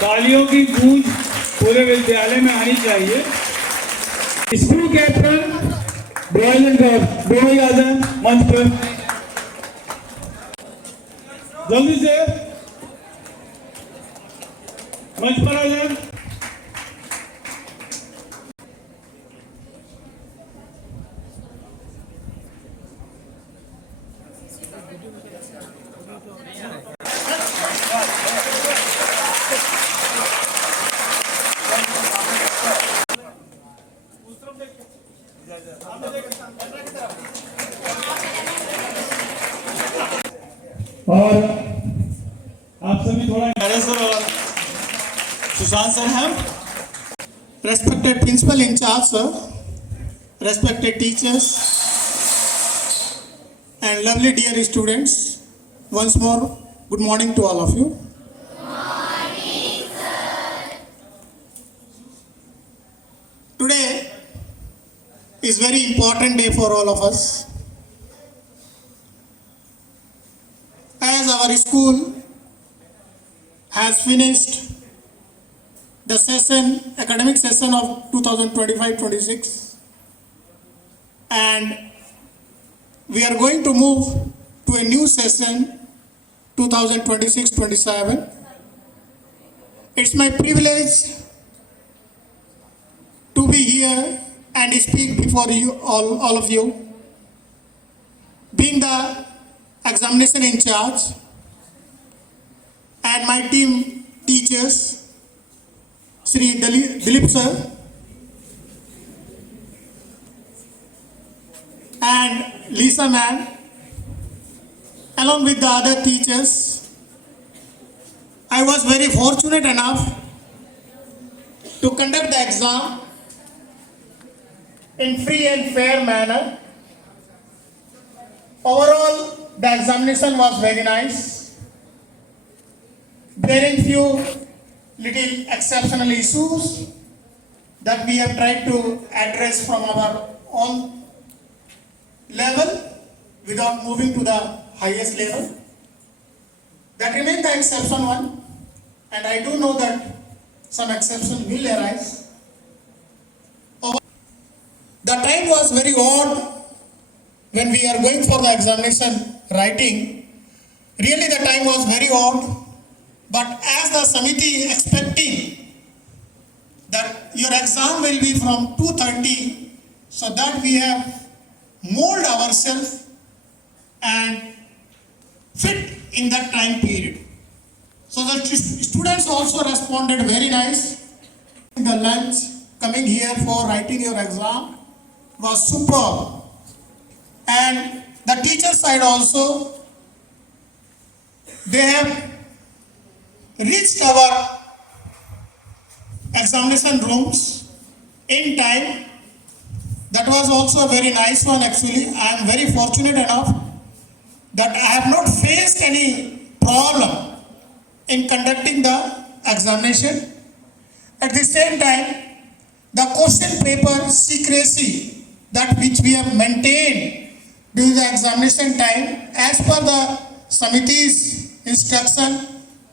तालियों की गूंज पूरे विद्यालय में आनी चाहिए। School captain boys and girls दोनों ही आ जाए मंच पर, जल्दी से मंच पर आ जाए। और आप सभी थोड़ा सर और सुशांत सर हैं। Respected principal in charge, sir, respected teachers and lovely dear students, once more good morning to all of you. Today is very important day for all of us, as our school has finished the academic session of 2025-26, and we are going to move to a new session 2026-27. It's my privilege to be here and speak before you all of you, being the examination in charge, and my team teachers, Shri Dilip sir and Lisa ma'am, along with the other teachers. I was very fortunate enough to conduct the exam in free and fair manner. Overall, the examination was very nice, bearing few little exceptional issues that we have tried to address from our own level without moving to the highest level. That remains the exception one, and I do know that some exception will arise. The time was very odd when we are going for the examination writing. Really the time was very odd, but as the Samiti expecting that your exam will be from 2:30, so that we have mold ourselves and fit in that time period. So the students also responded very nice. The lunch, coming here for writing your exam was superb, and the teacher side also, they have reached our examination rooms in time. That was also a very nice one. Actually, I am very fortunate enough that I have not faced any problem in conducting the examination. At the same time, the question paper secrecy, that which we have maintained during the examination time as per the Samiti's instruction,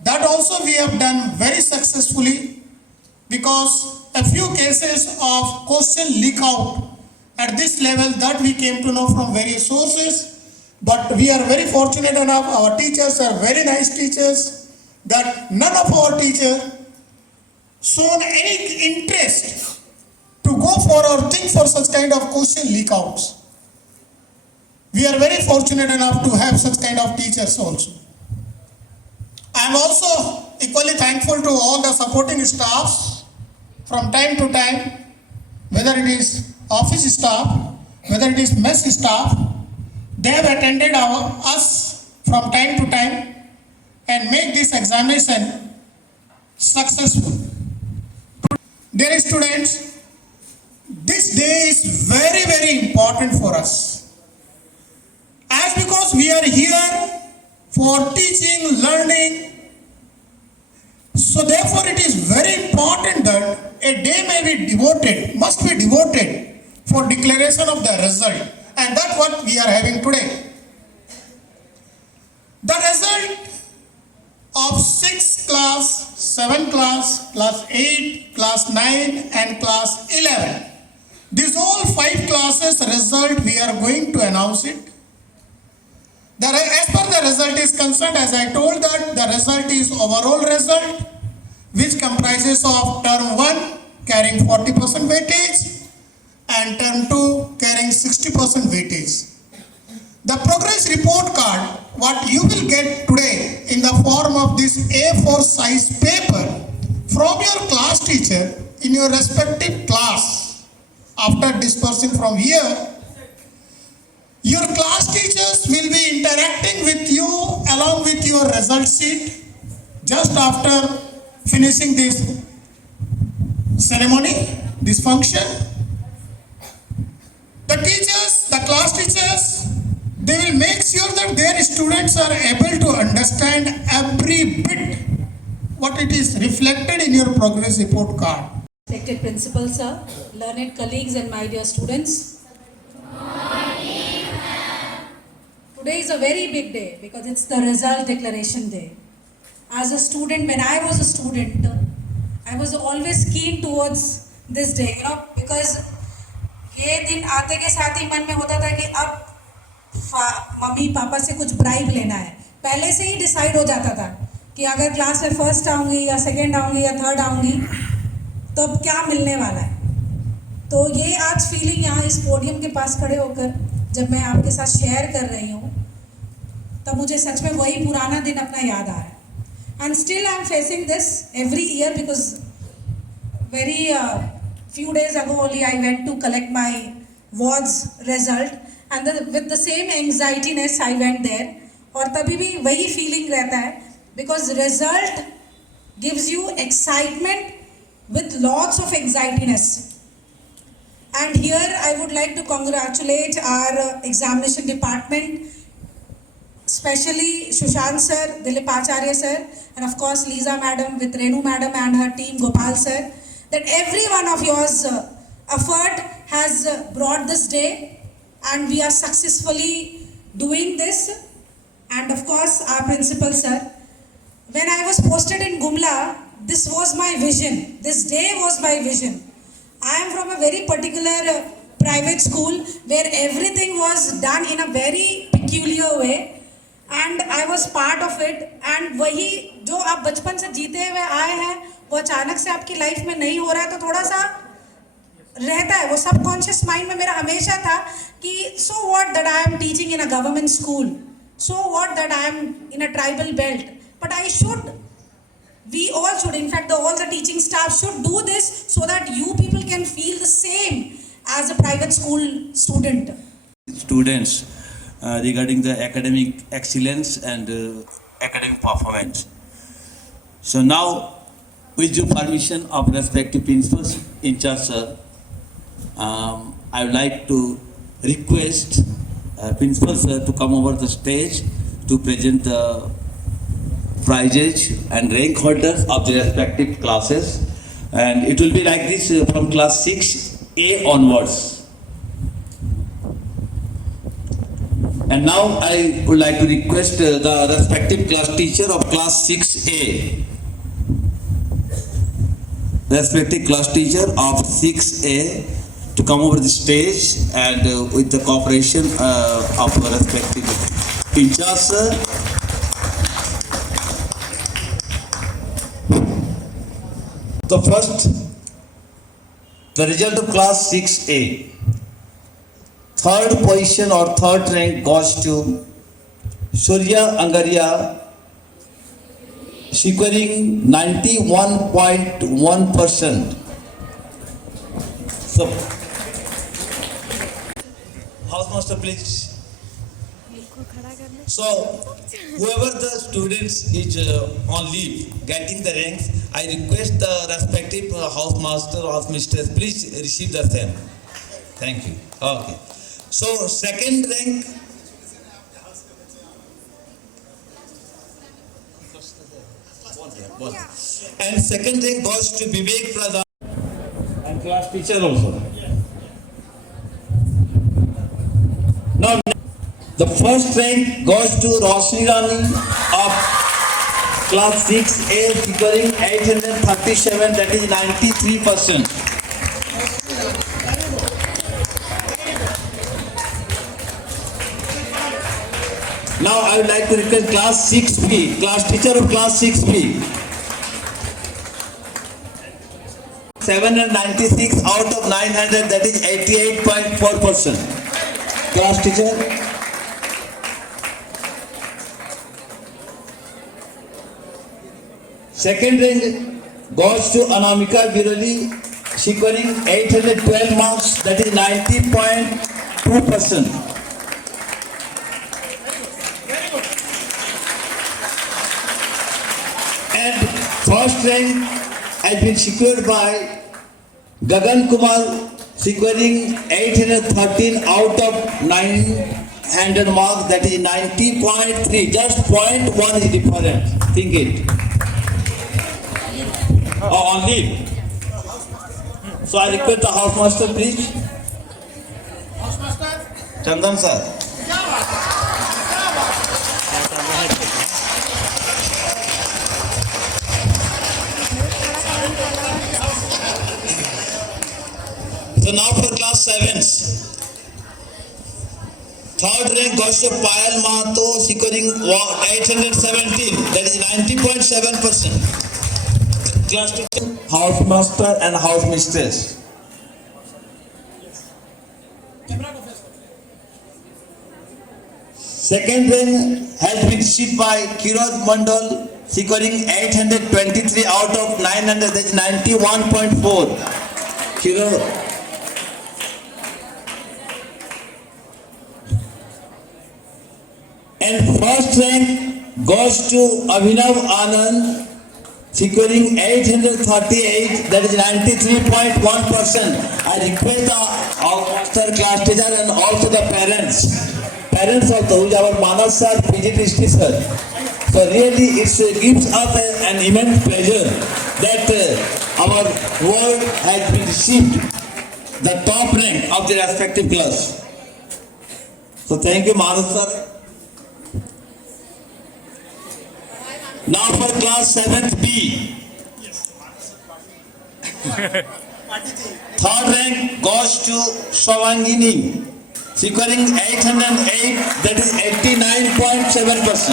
that also we have done very successfully, because a few cases of question leak out at this level that we came to know from various sources. But we are very fortunate enough, our teachers are very nice teachers, that none of our teachers shown any interest to go for or think for such kind of question leak outs. We are very fortunate enough to have such kind of teachers also. I am also equally thankful to all the supporting staffs from time to time, whether it is office staff, whether it is mess staff. They have attended us from time to time and make this examination successful. Dear students, this day is very, very important for us, as because we are here for teaching, learning. So therefore it is very important that a day may be devoted, must be devoted for declaration of the result, and that's what we are having today. The result of 6 6 class, 7 class, class 8, class 9 and class 11. These all 5 classes result we are going to announce it. As per the result is concerned, as I told that the result is overall result which comprises of term 1 carrying 40% weightage and term 2 carrying 60% weightage. The progress report card what you will get today in the form of this A4 size paper from your class teacher in your respective class. After dispersing from here, your class teachers will be interacting with you along with your result sheet just after finishing this ceremony, this function. The teachers, the class teachers, they will make sure that their students are able to understand every bit what it is reflected in your progress report card. Respected Principal Sir, learned colleagues and my dear students. Today is a very big day because it's the result declaration day. As a student, when I was a student, I was always keen towards this day, because ये दिन आते के साथ ही मन में होता था कि अब मम्मी पापा से कुछ ब्राइब लेना है. पहले से ही डिसाइड हो जाता था कि अगर क्लास में फर्स्ट आऊँगी या सेकंड आऊँगी या थर्ड आऊँगी तो अब क्या मिलने वाला है. तो ये आज फीलिंग यहाँ इस पोडियम के पास खड़े होकर जब मैं आपके साथ शेयर कर रही हूँ तब मुझे सच में वही पुराना दिन अपना याद आ रहा है. And still I am facing this every year because very few days ago only I went to collect my wards result and with the same anxietiness I went there. और तभी भी वही feeling रहता है because result gives you excitement with lots of anxietiness. And here I would like to congratulate our examination department, especially Sushant sir, Dilip Acharya sir, and of course Lisa madam with Renu madam and her team, Gopal sir, that every one of yours effort has brought this day and we are successfully doing this. And of course our principal sir, when I was posted in Gumla, this was my vision, this day was my vision. I am from a very particular private school where everything was done in a very peculiar way and I was part of it. And वही जो आप बचपन से जीते हुए आए हैं वो अचानक से आपकी लाइफ में नहीं हो रहा है तो थोड़ा सा रहता है. वो सबकॉन्शियस माइंड में मेरा हमेशा था कि so what that I am teaching in a government school, so what that I am in a tribal belt, but I should, we all should, in fact all the teaching staff should do this so that you people can feel the same as a private school student. Students regarding the academic excellence and academic performance. So now, with the permission of respective principals in charge, sir, I would like to request principal sir to come over the stage to present the prizes and rank holders of the respective classes, and it will be like this from class 6A onwards. And now I would like to request the respective class teacher of class 6A, respective class teacher of 6A to come over the stage and with the cooperation of the respective in charge, sir. The first, the result of class 6A, third position or third rank goes to Surya Angaria, securing 91.1%. So, house master, please. So, whoever the students is on leave, getting the ranks, I request the respective house master or house mistress, please receive the same. Thank you. Okay. So, second rank. And second rank goes to Vivek Pradhan and class teacher also. Now, the first rank goes to Roshni Rani of Class 6A securing 837, that is 93%. Now I would like to request class 6B, class teacher of class 6B. 796 out of 900, that is 88.4%. Class teacher. Second rank goes to Anamika Virali, securing 812 marks, that is 90.2%. And first rank has been secured by Gagan Kumar, securing 813 out of 900 marks, that is 90.3, just 0.1 is different. Think it. On leave. So I request the housemaster, please. Housemaster. Chandan sir. So now for class 7s. Third rank goes to Payal Mahato, securing 817, that is 90.7%. Class teacher, housemaster and housemistress. Second rank has been received by Kiroj Mandal, securing 823 out of 900, that is 91.4. Kiroj. And first rank goes to Abhinav Anand, securing 838, that is 93.1%. I request the master, class teacher and also the parents. Parents also, who is our Manas sir, PG history sir. So really it gives us an immense pleasure that our ward has been received the top rank of the respective class. So thank you Manas sir. Now for class 7th B. Third rank goes to Savangini, securing 808, that is 89.7%.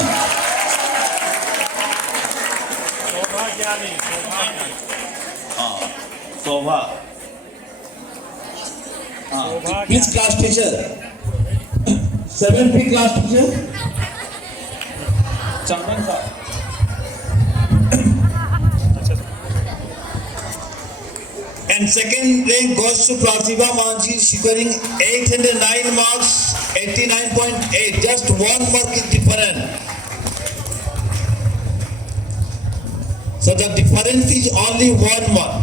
Shobha. Which class teacher? 7th B class teacher? Chandan sir. And second rank goes to Pratibha Manji, securing 809 marks, 89.8. Just 1 mark is different. So the difference is only 1 mark.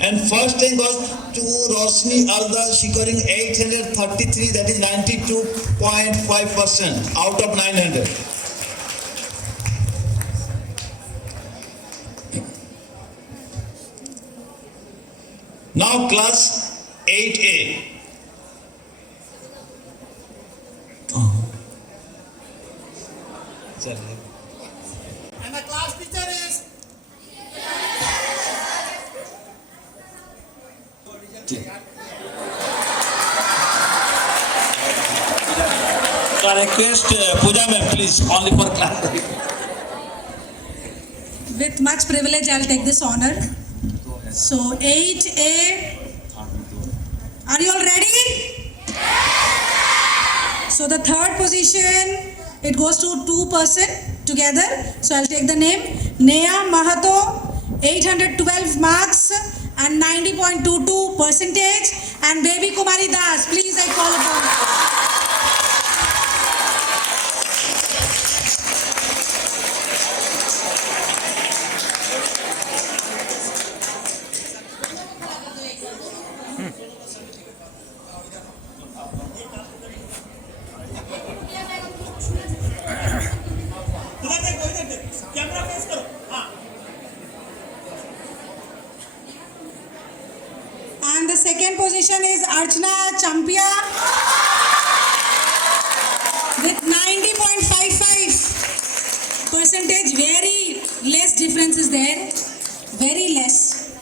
And first rank goes to Rosni Alda, securing 833, that is 92.5% out of 900. Now class 8A. And the class teacher is So I request Pooja ma'am, please, only for class. With much privilege, I'll take this honor. So 8A, are you all ready? So the third position, it goes to 2 person together. So I'll take the name, Neha Mahato, 812 marks and 90.22%. And Baby Kumari Das, please I call upon. second position is Archana Champia with 90.55 percentage. Very less difference is there. Very less.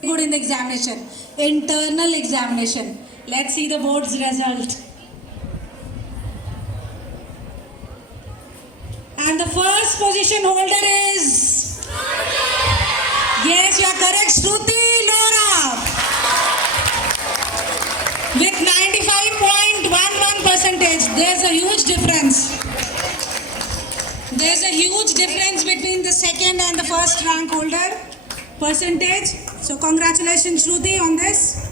Good in the examination. Internal examination. Let's see the board's result. And the first position holder is... Yes, you are correct, Shruti Lora. With 95.11 percentage. There's a huge difference. There's a huge difference between the second and the first rank holder percentage. So congratulations, Shruti, on this.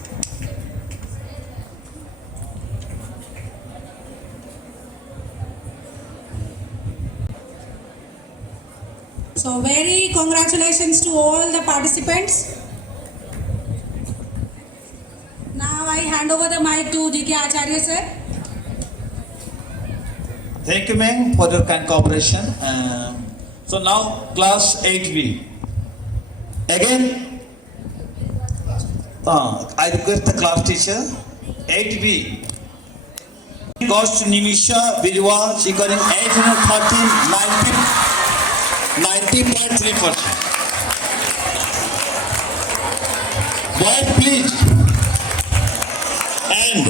So very congratulations to all the participants. Now I hand over the mic to D.K. Acharya sir. Thank you, ma'am, for your kind cooperation. So now, class 8B. Again, I request the class teacher. 8B goes to Nimisha Birwa, she got in 90.3%. Boy, please. And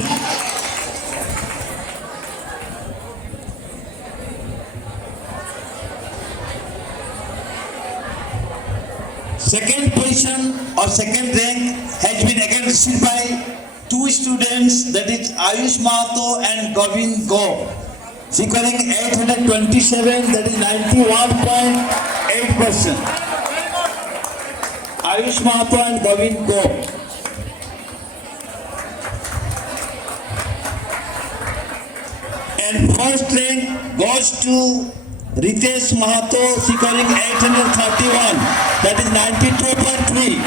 second position or second rank has been again received by two students, that is Ayush Mahato and Govind Go, scoring 827, that is 91.8%. Ayush Mahato and Govind Go. And first rank goes to Ritesh Mahato, scoring 831, that is 92.3.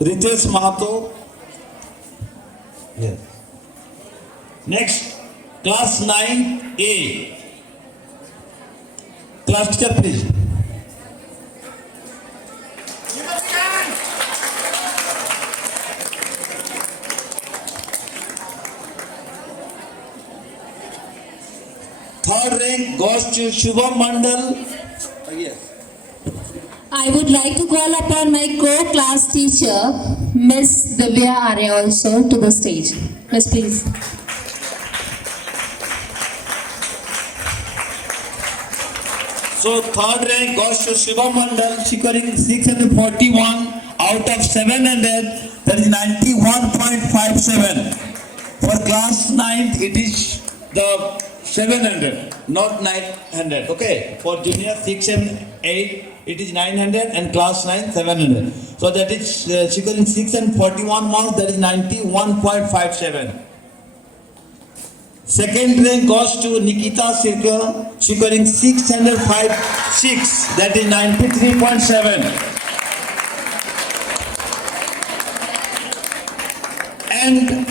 Ritesh Mahato. Yes. Next, class 9A. Class teacher, please. Third rank goes to Shubham Mandal. Yes. I would like to call upon my co-class teacher, Miss Divya Arya, also to the stage. Miss, please. So third rank goes to Shubham Mandal, scoring 641 out of 700, that is 91.57. For class 9th, it is the 700, not 900. Okay, for junior 6 and 8, it is 900, and class 9, 700. So that is scoring 6 and 41 marks, that is 91.57. Second rank goes to Nikita Sirka, scoring 606, that is 93.7. And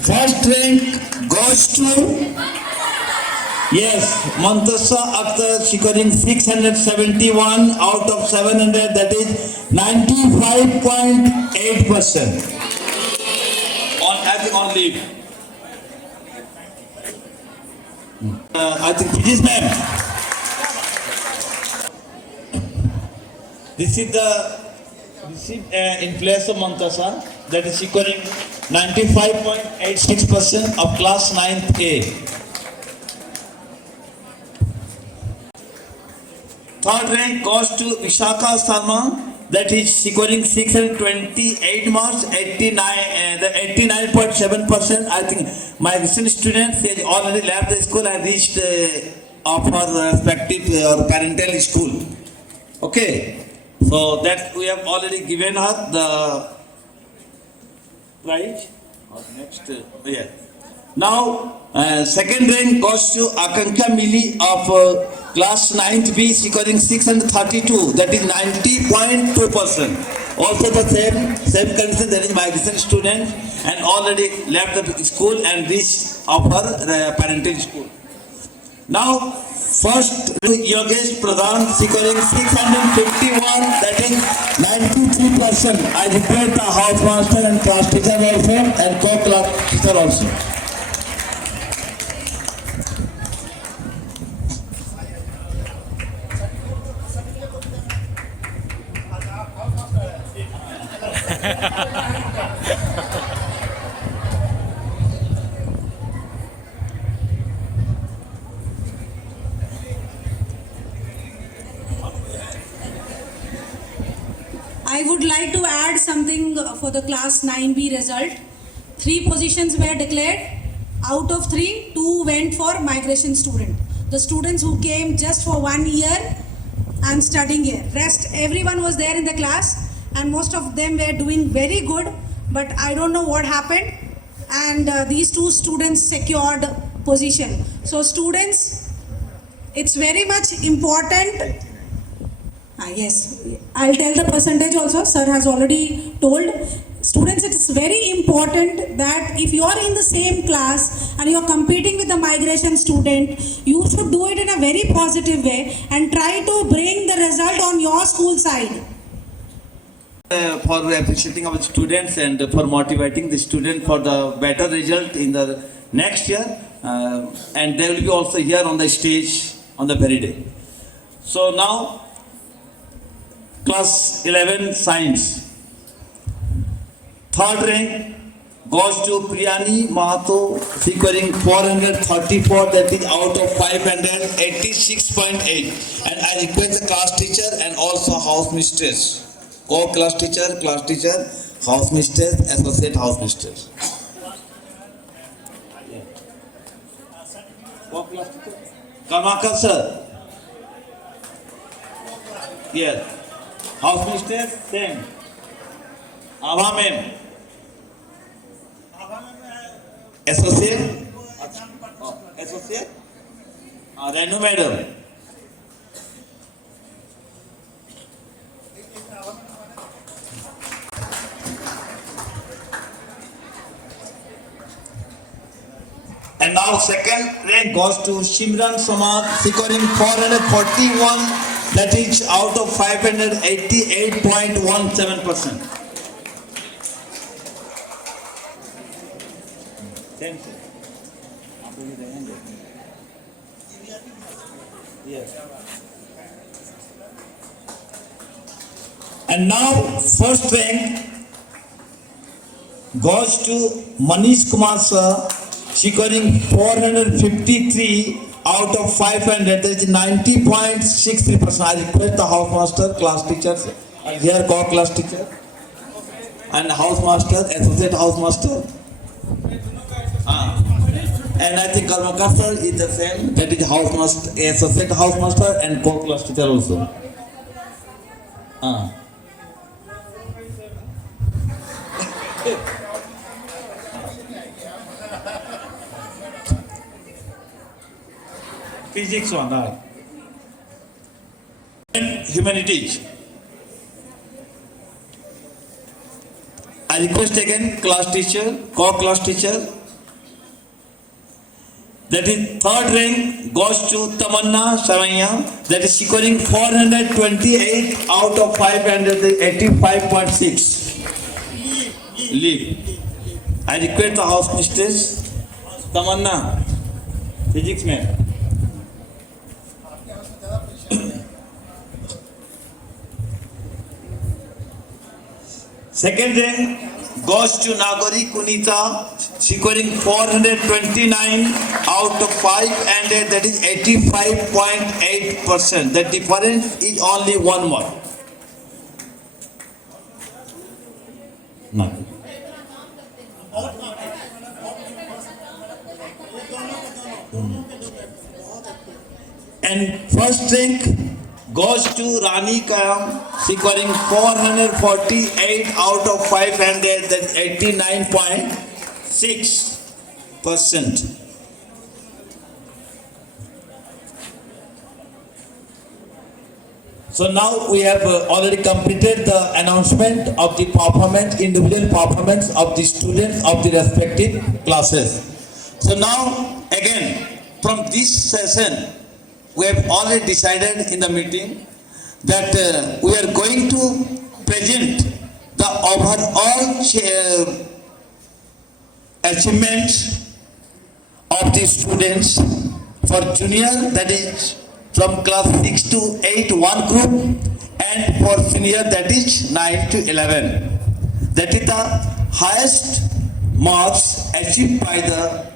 first rank goes to, yes, Mantasha Akhtar, scoring 671 out of 700, that is 95.8%. On leave. I think this ma'am. This is in place of Mantasha, that is scoring 95.86% of class 9th A. Third rank goes to Vishakha Sharma, that is scoring 628 marks, 89.7%. I think my recent students, they already left the school and reached of her respective parental school. Okay, so that we have already given her the prize. Next, yeah. Now, second rank goes to Akanksha Mili of Class 9th B scoring 632, that is 90.2%. Also the same condition, there is migration student and already left the school and reached our parental school. Now, first Yogesh Pradhan scoring 651, that is 93%. I request the house master and class teacher also and co-class teacher also. I would like to add something for the class 9B result. 3 positions were declared. Out of 3, 2 went for migration student. The students who came just for 1 year and studying here. Rest, everyone was there in the class and most of them were doing very good. But I don't know what happened. And these 2 students secured position. So students, it's very much important. Yes, I'll tell the percentage also. Sir has already told. Students, it's very important that if you are in the same class and you are competing with the migration student, you should do it in a very positive way and try to bring the result on your school side. For appreciating our students and for motivating the student for the better result in the next year, and they will be also here on the stage on the very day. So now, class 11 science. Third rank goes to Priyani Mahato, scoring 434, that is out of 586.8. And I request the class teacher and also house mistress, co-class teacher, house mistress, associate house mistress. Kamakar sir. Yes. House mistress, same. Ava ma'am. Associate? Associate? Renu madam. And now second rank goes to Shimran Samad, scoring 441, that is out of 588.17%. Yes. And now first rank goes to Manish Kumar sir, scoring 453 out of 500, that is 90.63%. I request the house master, class teachers, and here co-class teacher, and house master, associate house master. And I think Karmakar sir is the same, that is house master, associate house master, and co-class teacher also. Physics one, right? And humanities. I request again class teacher, co-class teacher. That is third rank goes to Tamanna Savanya, that is scoring 428 out of 585.6. Leave. I request the house mistress, Tamanna, physics man. Second rank goes to Nagori Kunita, scoring 429 out of 500, that is 85.8%. The difference is only 1 mark. No. And first rank goes to Rani Kayam, scoring 448 out of 500, that's 89.6%. So now we have already completed the announcement of the performance, individual performance of the students of the respective classes. So now again, from this session, we have already decided in the meeting that we are going to present the overall achievements of the students for junior, that is from class 6 to 8 one group, and for senior, that is 9 to 11. That is the highest marks achieved by the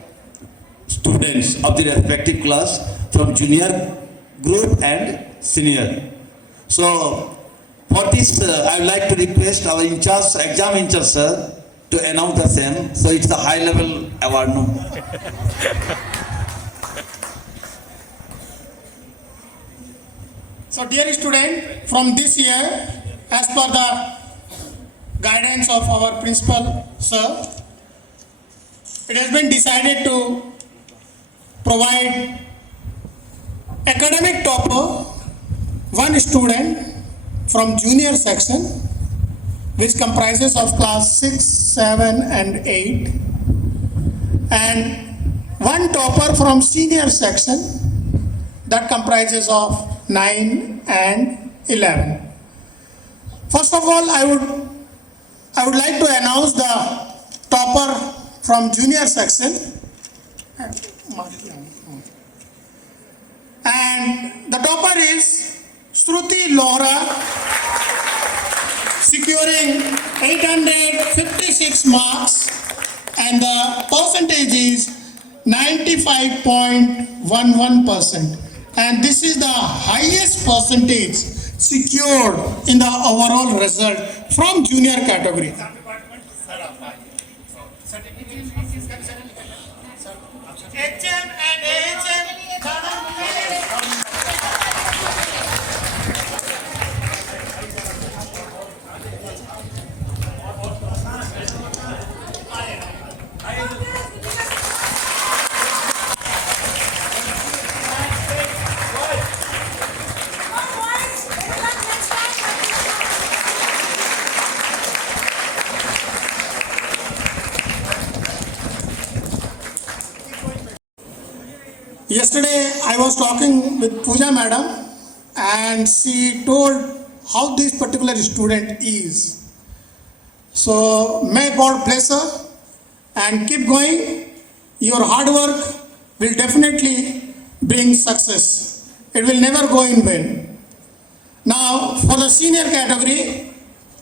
students of the respective class from junior group and senior. So for this, I would like to request our exam in charge sir, to announce the same. So it's a high level award now. So dear student, from this year, as per the guidance of our principal sir, it has been decided to provide academic topper, one student from junior section, which comprises of class 6, 7 and 8, and one topper from senior section that comprises of 9 and 11. First of all, I would like to announce the topper from junior section. And the topper is Shruti Lohra, securing 856 marks, and the percentage is 95.11%. And this is the highest percentage secured in the overall result from junior category. HM and AHM. Yesterday I was talking with Pooja madam and she told how this particular student is. So may God bless her and keep going. Your hard work will definitely bring success. It will never go in vain. Now for the senior category,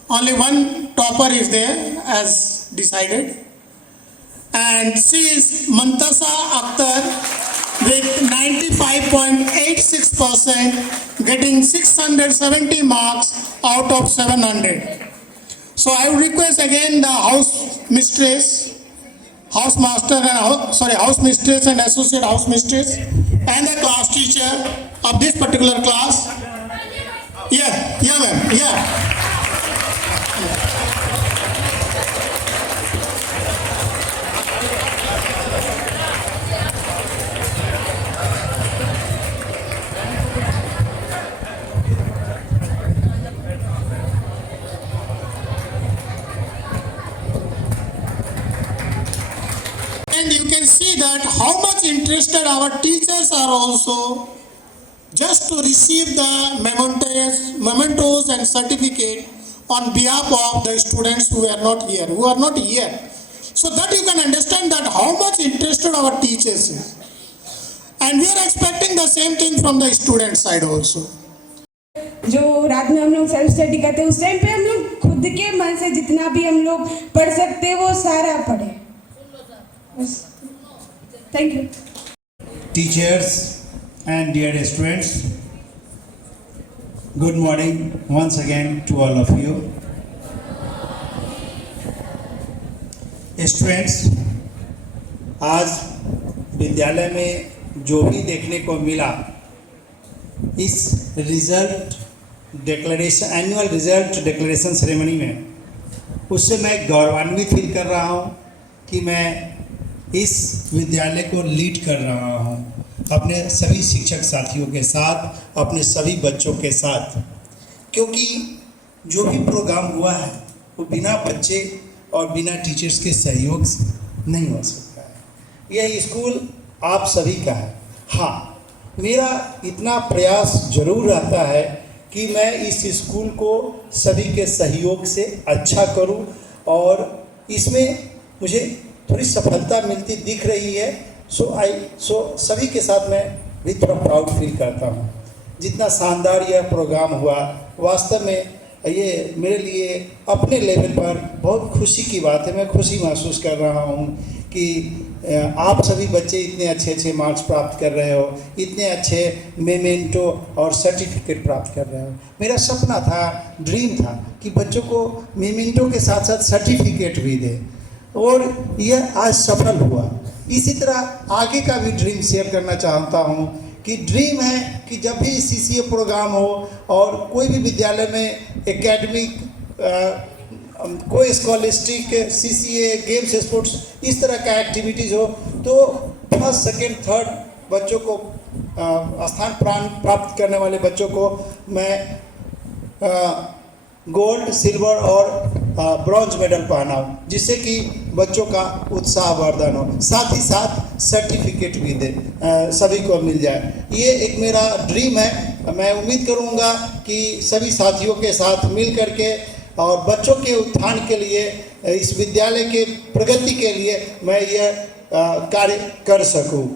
only one topper is there as decided. And she is Mantasa Akhtar with 95.86%, getting 670 marks out of 700. So I would request again the house mistress and associate house mistress and the class teacher of this particular class. Yeah, ma'am, yeah. And you can see that how much interested our teachers are also just to receive the mementos and certificate on behalf of the students who are not here, So that you can understand that how much interested our teachers is. And we are expecting the same thing from the student side also. जो रात में हम लोग self study करते हैं उस time पे हम लोग खुद के मन से जितना भी हम लोग पढ़ सकते हैं वो सारा पढ़े. Thank you. Teachers and dear students, good morning once again to all of you. Students, आज विद्यालय में जो भी देखने को मिला इस result declaration annual result declaration ceremony में, उससे मैं गौरवान्वित फील कर रहा हूँ कि मैं इस विद्यालय को लीड कर रहा हूँ अपने सभी शिक्षक साथियों के साथ, अपने सभी बच्चों के साथ। क्योंकि जो भी प्रोग्राम हुआ है वो बिना बच्चे और बिना टीचर्स के सहयोग से नहीं हो सकता है। यह स्कूल आप सभी का है। हाँ, मेरा इतना प्रयास जरूर रहता है कि मैं इस स्कूल को सभी के सहयोग से अच्छा करूं, और इसमें मुझे थोड़ी सफलता मिलती दिख रही है। सो सभी के साथ मैं भी थोड़ा प्राउड फील करता हूं। जितना शानदार यह प्रोग्राम हुआ, वास्तव में ये मेरे लिए अपने लेवल पर बहुत खुशी की बात है। मैं खुशी महसूस कर रहा हूँ कि आप सभी बच्चे इतने अच्छे अच्छे मार्क्स प्राप्त कर रहे हो, इतने अच्छे मेमेंटो और सर्टिफिकेट प्राप्त कर रहे हो। मेरा सपना था, ड्रीम था कि बच्चों को मेमेंटो के साथ साथ सर्टिफिकेट भी दे, और यह आज सफल हुआ। इसी तरह आगे का भी ड्रीम शेयर करना चाहता हूँ कि ड्रीम है कि जब भी CCA प्रोग्राम हो और कोई भी विद्यालय में एकेडमिक कोई स्कॉलिस्टिक CCA गेम्स स्पोर्ट्स इस तरह का एक्टिविटीज़ हो, तो फर्स्ट सेकंड थर्ड बच्चों को स्थान प्राप्त करने वाले बच्चों को मैं गोल्ड, सिल्वर और ब्रॉन्ज मेडल पहनाऊँ, जिससे कि बच्चों का उत्साहवर्धन हो, साथ ही साथ सर्टिफिकेट भी दे सभी को मिल जाए। ये एक मेरा ड्रीम है। मैं उम्मीद करूँगा कि सभी साथियों के साथ मिल करके और बच्चों के उत्थान के लिए, इस विद्यालय के प्रगति के लिए मैं यह कार्य कर सकूँ।